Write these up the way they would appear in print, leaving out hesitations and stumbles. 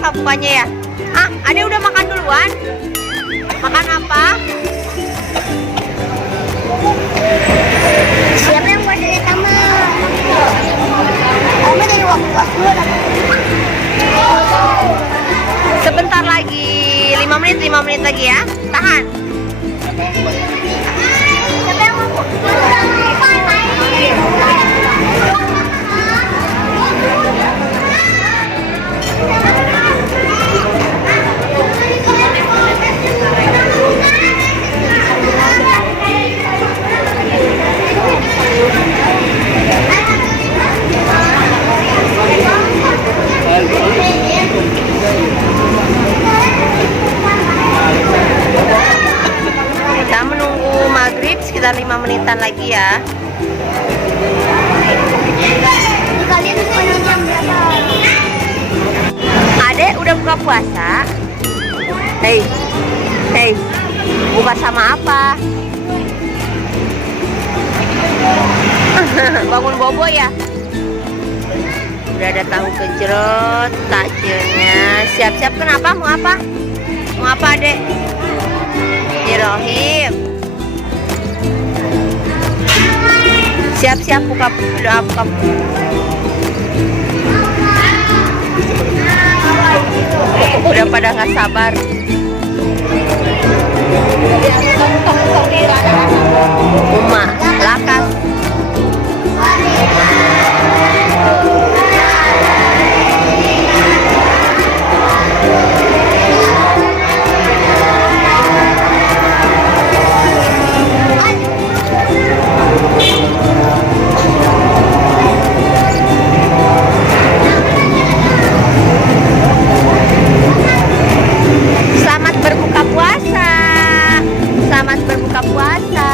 Kak bukanya ya. Ah, Ade udah makan duluan? Makan apa? Siapa yang buat dari taman? Kamu dari waktu Sebentar lagi, 5 menit lagi ya. Tahan. Siapa yang mau? Kita menunggu maghrib sekitar 5 menitan lagi ya. Kalian semuanya jam berapa? Adek udah buka puasa? Hei, hei, buka sama apa? Bangun bobo ya? Udah ada tahu gejrot, takjilnya. Siap-siap kenapa? Mau apa? Mau apa adek? Rohim. Siap-siap buka doa buka. Udah pada nggak sabar. Uma, lakas. Selamat berbuka puasa. Selamat berbuka puasa.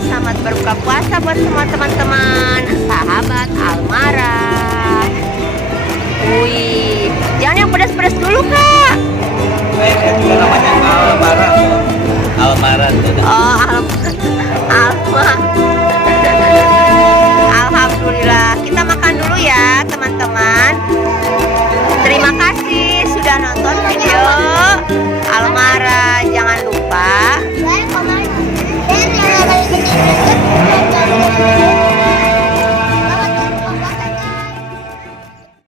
Selamat berbuka puasa buat semua teman-teman, sahabat Almara. Wih, jangan yang pedas-pedas dulu, Kak.